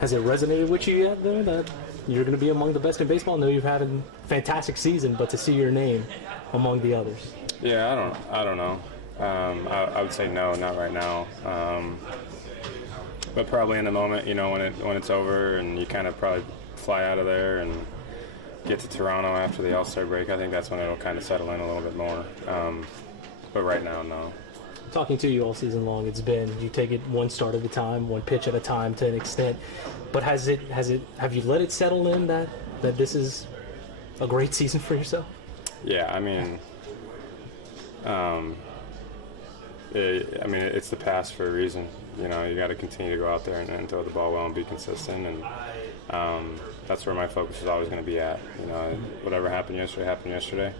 Has it resonated with you yet, though, that you're going to be among the best in baseball? I know you've had a fantastic season, but to see your name among the others. Yeah, I don't know. I would say no, not right now. But probably in the moment, when it's over and you kind of probably fly out of there and get to Toronto after the AllStar break, I think that's when it'll kind of settle in a little bit more. But right now, no. Talking to you all season long, it's been you take it one start at a time, one pitch at a time to an extent. But have you let it settle in that this is a great season for yourself? Yeah, it's the past for a reason. You got to continue to go out there and throw the ball well and be consistent, and that's where my focus is always going to be at. Whatever happened yesterday.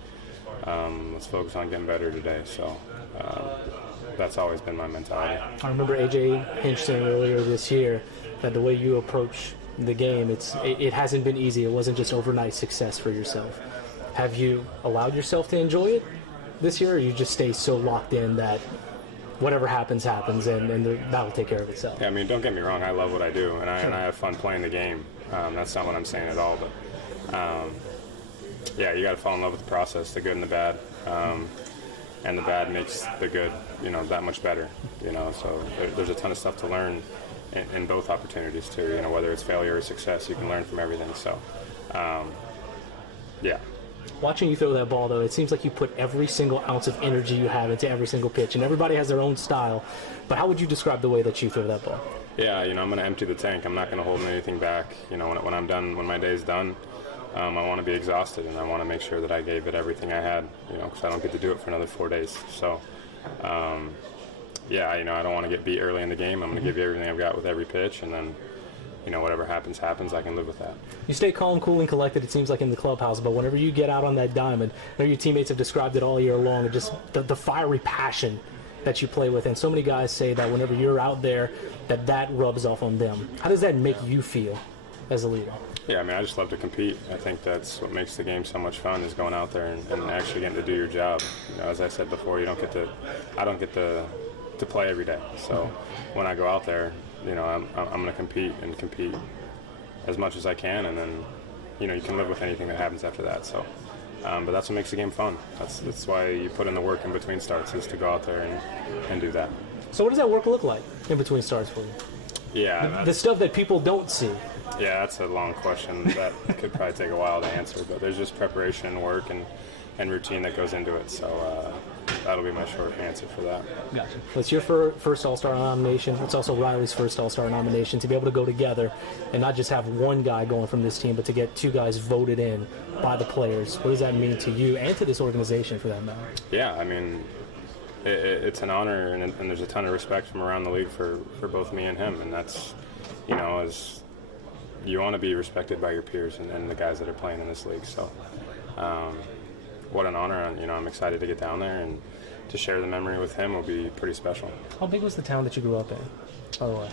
Let's focus on getting better today. So that's always been my mentality. I remember AJ Hinch saying earlier this year that the way you approach the game, it hasn't been easy. It wasn't just overnight success for yourself. Have you allowed yourself to enjoy it this year, or you just stay so locked in that whatever happens, and that'll take care of itself? Yeah, don't get me wrong. I love what I do, and I have fun playing the game. That's not what I'm saying at all. But yeah, you got to fall in love with the process, the good and the bad, and the bad makes the good, that much better. So there's a ton of stuff to learn in both opportunities too. Whether it's failure or success, you can learn from everything. So, yeah. Watching you throw that ball, though, it seems like you put every single ounce of energy you have into every single pitch, and everybody has their own style. But how would you describe the way that you throw that ball? Yeah, I'm going to empty the tank. I'm not going to hold anything back. When I'm done, when my day's done, I want to be exhausted, and I want to make sure that I gave it everything I had, because I don't get to do it for another 4 days. So, yeah, I don't want to get beat early in the game. I'm going to give you everything I've got with every pitch, and then whatever happens, I can live with that. You stay calm, cool, and collected, it seems like, in the clubhouse, but whenever you get out on that diamond, I know your teammates have described it all year long, and just the fiery passion that you play with, and so many guys say that whenever you're out there, that rubs off on them. How does that make you feel as a leader? Yeah, I just love to compete. I think that's what makes the game so much fun, is going out there and actually getting to do your job. As I said before, I don't get to play every day. So when I go out there, I'm going to compete as much as I can, and then, you can live with anything that happens after that. So, but that's what makes the game fun. That's why you put in the work in between starts, is to go out there and do that. So what does that work look like in between starts for you? Yeah. The stuff that people don't see. Yeah, that's a long question that could probably take a while to answer, but there's just preparation and work and routine that goes into it. So that'll be my short answer for that. Gotcha. It's your first All-Star nomination. It's also Riley's first All-Star nomination. To be able to go together and not just have one guy going from this team, but to get two guys voted in by the players, what does that mean to you and to this organization for that matter? Yeah, it's an honor, and there's a ton of respect from around the league for both me and him, and that's, as you want to be respected by your peers and the guys that are playing in this league. So what an honor. I'm excited to get down there, and to share the memory with him will be pretty special. How big was the town that you grew up in, by the way?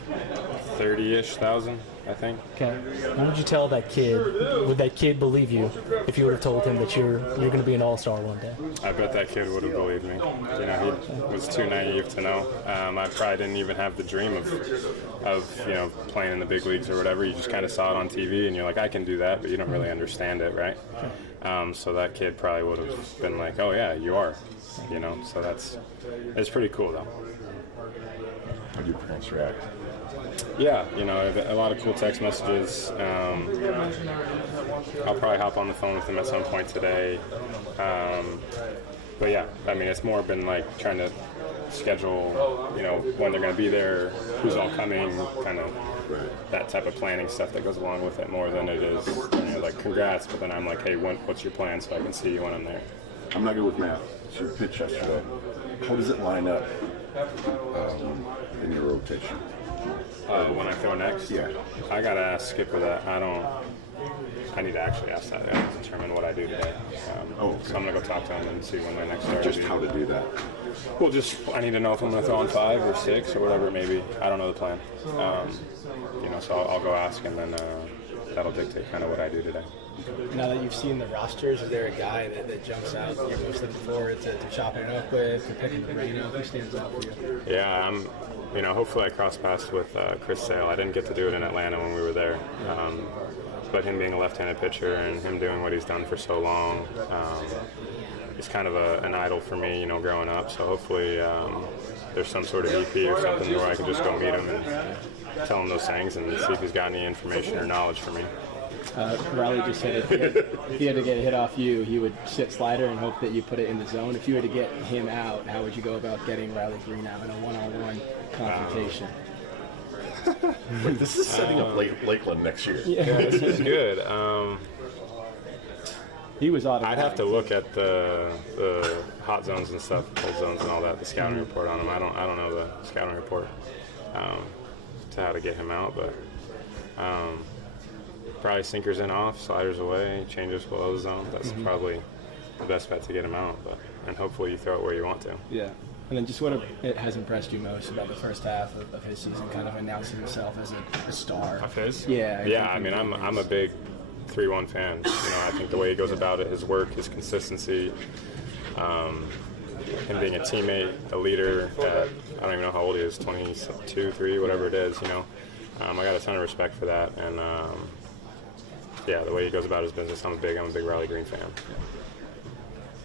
30-ish thousand, I think. Okay. What would you tell that kid? Would that kid believe you if you would have told him that you're going to be an All-Star one day? I bet that kid would have believed me. He was too naive to know. I probably didn't even have the dream of playing in the big leagues or whatever. You just kind of saw it on TV, and you're like, I can do that, but you don't really understand it, right? So that kid probably would have been like, oh yeah, you are. So it's pretty cool though. How do your parents react? Yeah, a lot of cool text messages. I'll probably hop on the phone with them at some point today. But yeah, it's more been like trying to schedule, when they're going to be there, who's all coming, kind of that type of planning stuff that goes along with it, more than it is, like congrats, but then I'm like, hey, what's your plan, so I can see you when I'm there. I'm not good with math. It's your pitch yesterday. How does it line up in your rotation? When I throw next? Yeah. I got to ask Skipper that. I need to actually ask that. I have to determine what I do today. Okay. So I'm going to go talk to him and see when my next start Just is. how to do that? Well, I need to know if I'm going to throw on 5 or 6 or whatever it may be. I don't know the plan. So I'll go ask, and then that'll dictate kind of what I do today. Now that you've seen the rosters, is there a guy that jumps out you're most looking forward to chopping it up with, to picking the brain up? Who stands out for you? Yeah, hopefully I cross paths with Chris Sale. I didn't get to do it in Atlanta when we were there. But him being a left-handed pitcher and him doing what he's done for so long, he's kind of an idol for me, growing up. So hopefully there's some sort of EP or something where I can just go meet him and tell him those things and see if he's got any information or knowledge for me. Riley just said if he had to get a hit off you, he would sit slider and hope that you put it in the zone. If you were to get him out, how would you go about getting Riley Green out in a one-on-one confrontation? Wait, this is setting up Lakeland next year. Yeah, this is good. He was automatic. I'd have to look at the hot zones and stuff, cold zones and all that, the scouting report on him. I don't know the scouting report to how to get him out, but probably sinkers in off, sliders away, changes below the zone. That's probably the best bet to get him out, and hopefully you throw it where you want to. Yeah. And then just what it has impressed you most about the first half of his season, kind of announcing himself as a star? Of his? Yeah. Yeah, I mean, I'm a big 3-1 fan. I think the way he goes about it, his work, his consistency, him being a teammate, a leader at, I don't even know how old he is, 22, 3, whatever it is, I got a ton of respect for that. And, the way he goes about his business, I'm a big Riley Green fan.